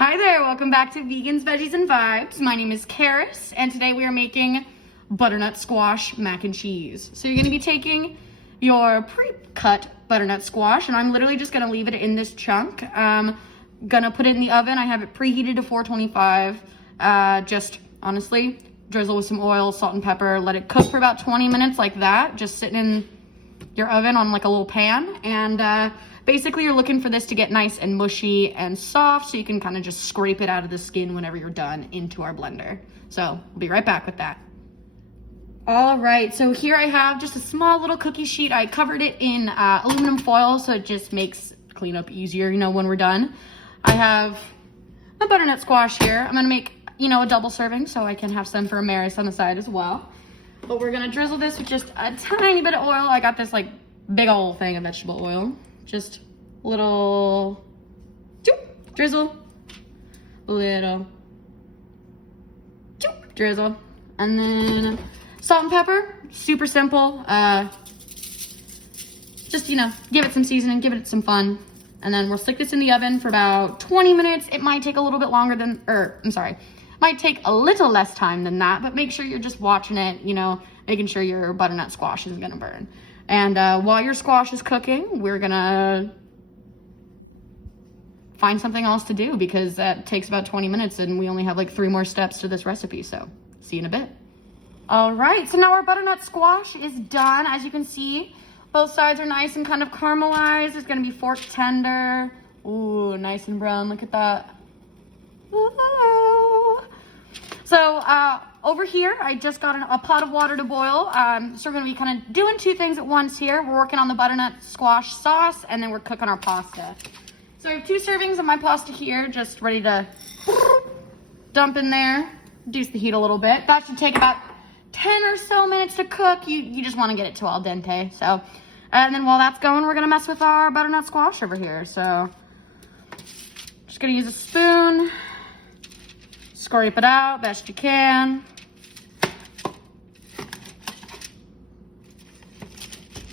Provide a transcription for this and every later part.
Hi there, welcome back to Vegans, Veggies, and Vibes. My name is Karis, and today we are making butternut squash mac and cheese. So you're gonna be taking your pre-cut butternut squash, and I'm literally just gonna leave it in this chunk. Gonna put it in the oven. I have it preheated to 425. Just honestly, drizzle with some oil, salt and pepper, let it cook for about 20 minutes like that, just sitting in your oven on like a little pan. And basically you're looking for this to get nice and mushy and soft so you can kind of just scrape it out of the skin whenever you're done into our blender. So we'll be right back with that. All right, so here I have just a small little cookie sheet. I covered it in aluminum foil so it just makes cleanup easier, when we're done. I have my butternut squash here. I'm gonna make, a double serving so I can have some for Amarais on the side as well. But we're gonna drizzle this with just a tiny bit of oil. I got this like big old thing of vegetable oil. Just little drizzle, little drizzle, and then salt and pepper. Super simple. Just give it some seasoning, give it some fun. And then we'll stick this in the oven for about 20 minutes. It might take a little bit longer than, might take a little less time than that, but make sure you're just watching it, making sure your butternut squash isn't gonna burn. And while your squash is cooking, we're gonna find something else to do because that takes about 20 minutes and we only have like 3 more steps to this recipe, so see you in a bit. All right, so now our butternut squash is done. As you can see, both sides are nice and kind of caramelized. It's gonna be fork tender. Ooh, nice and brown, look at that. Ooh. So over here, I just got a pot of water to boil. So we're gonna be kind of doing 2 things at once here. We're working on the butternut squash sauce and then we're cooking our pasta. So I have 2 servings of my pasta here, just ready to dump in there, reduce the heat a little bit. That should take about 10 or so minutes to cook. You just wanna get it to al dente. So, and then while that's going, we're gonna mess with our butternut squash over here. So, just gonna use a spoon, scrape it out best you can.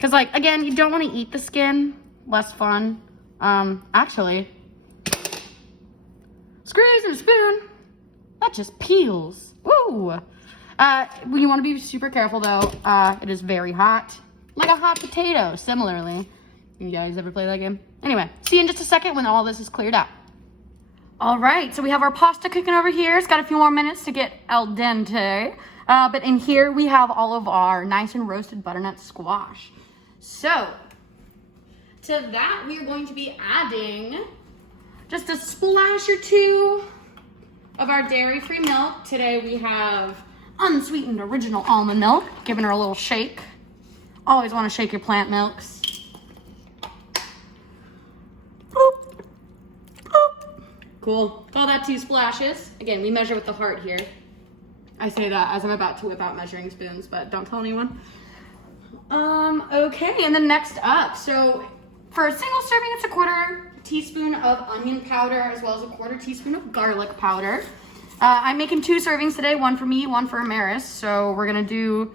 Cause again, you don't wanna eat the skin, less fun. Actually, screw using a spoon, that just peels. Woo! You want to be super careful though. It is very hot, like a hot potato, similarly. You guys ever play that game? Anyway, see you in just a second when all this is cleared out. All right, so we have our pasta cooking over here. It's got a few more minutes to get al dente. But in here we have all of our nice and roasted butternut squash. So, to that we are going to be adding just a splash or 2 of our dairy-free milk. Today we have unsweetened original almond milk, giving her a little shake. Always want to shake your plant milks. Boop. Boop. Cool. Call that 2 splashes. Again, we measure with the heart here. I say that as I'm about to whip out measuring spoons, but don't tell anyone. Okay, and then next up, so for a single serving, it's a 1/4 teaspoon of onion powder as well as a 1/4 teaspoon of garlic powder. I'm making 2 servings today, 1 for me, 1 for Amarais. So we're gonna do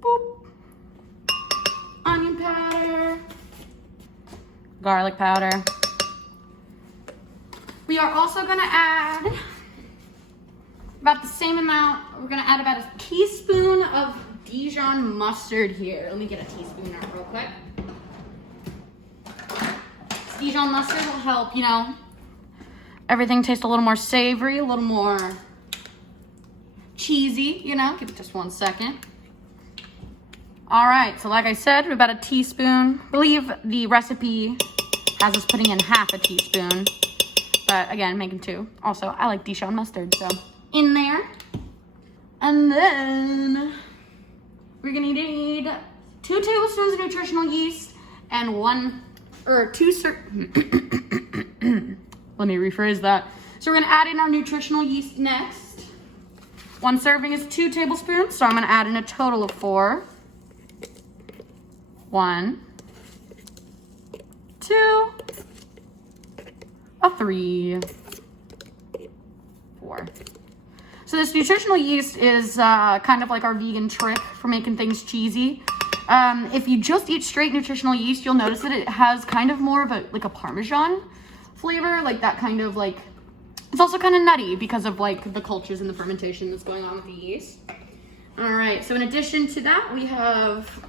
boop, onion powder, garlic powder. We are also gonna add about the same amount. We're gonna add about a teaspoon of Dijon mustard here. Let me get a teaspoon out real quick. Dijon mustard will help, everything tastes a little more savory, a little more cheesy, Give it just 1 second. All right, so like I said, about a teaspoon. I believe the recipe has us putting in half a teaspoon, but again, making 2. Also, I like Dijon mustard, so in there. And then we're gonna need 2 tablespoons of nutritional yeast and 2 let me rephrase that. So we're gonna add in our nutritional yeast next. 1 serving is 2 tablespoons, so I'm gonna add in a total of 4. 1, 2, 3, 4. So this nutritional yeast is kind of like our vegan trick for making things cheesy. If you just eat straight nutritional yeast, you'll notice that it has kind of more of a Parmesan flavor, like that kind of like, it's also kind of nutty because of like the cultures and the fermentation that's going on with the yeast. All right, so in addition to that, we have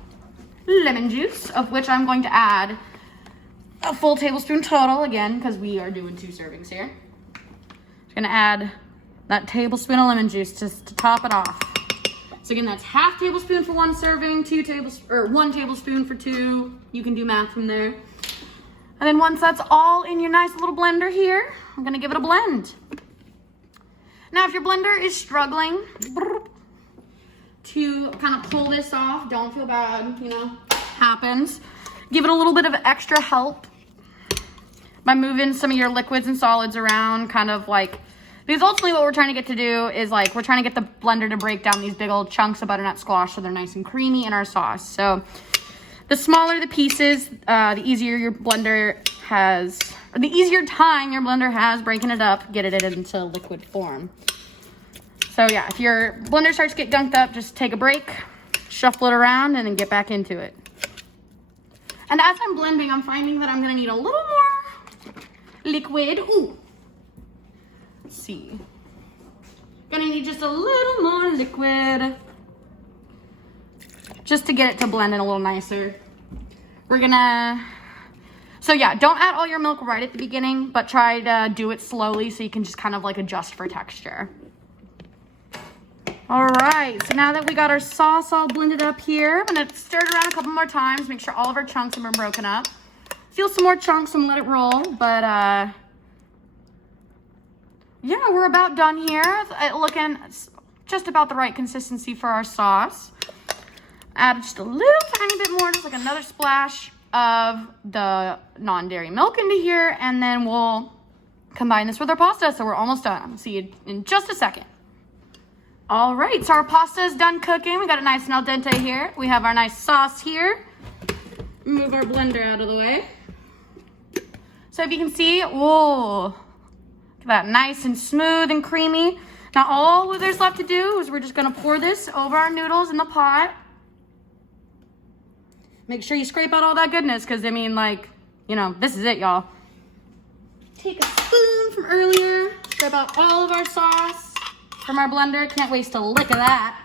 lemon juice, of which I'm going to add a full tablespoon total again, because we are doing 2 servings here. Just gonna add that tablespoon of lemon juice just to top it off. So again, that's half tablespoon for 1 serving, 1 tablespoon for 2. You can do math from there. And then once that's all in your nice little blender here, I'm gonna give it a blend. Now, if your blender is struggling to kind of pull this off, don't feel bad, you know, happens. Give it a little bit of extra help by moving some of your liquids and solids around, kind of like, because ultimately what we're trying to get to do is like, we're trying to get the blender to break down these big old chunks of butternut squash so they're nice and creamy in our sauce. So the smaller the pieces, the easier your blender has, or the easier time your blender has breaking it up, get it into liquid form. So yeah, if your blender starts to get gunked up, just take a break, shuffle it around, and then get back into it. And as I'm blending, I'm finding that I'm gonna need a little more liquid. Ooh. Let's see. Gonna need just a little more liquid just to get it to blend in a little nicer. We're gonna, so yeah, don't add all your milk right at the beginning, but try to do it slowly so you can just kind of like adjust for texture. All right, so now that we got our sauce all blended up here, I'm gonna stir it around a couple more times, make sure all of our chunks have been broken up. Feel some more chunks and let it roll, but yeah, we're about done here. Looking just about the right consistency for our sauce. Add just a little tiny bit more, just like another splash of the non-dairy milk into here, and then we'll combine this with our pasta, so we're almost done. I'll see you in just a second. All right, so our pasta is done cooking. We got it nice and al dente here. We have our nice sauce here. Move our blender out of the way. So if you can see, whoa, look at that, nice and smooth and creamy. Now all there's left to do is we're just gonna pour this over our noodles in the pot. Make sure you scrape out all that goodness, because I mean, like, you know, this is it, y'all. Take a spoon from earlier, scrape out all of our sauce from our blender. Can't waste a lick of that.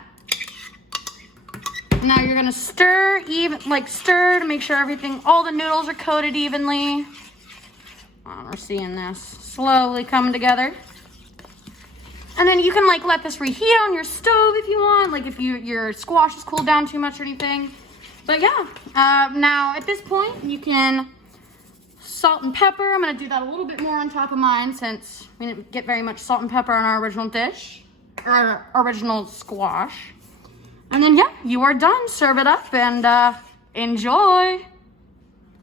Now you're gonna stir stir to make sure everything, all the noodles are coated evenly. Oh, we're seeing this slowly come together. And then you can like let this reheat on your stove if you want, like if your squash is cooled down too much or anything. But yeah, now at this point you can salt and pepper. I'm gonna do that a little bit more on top of mine since we didn't get very much salt and pepper on our original dish. Our original squash. And then yeah, you are done. Serve it up and enjoy.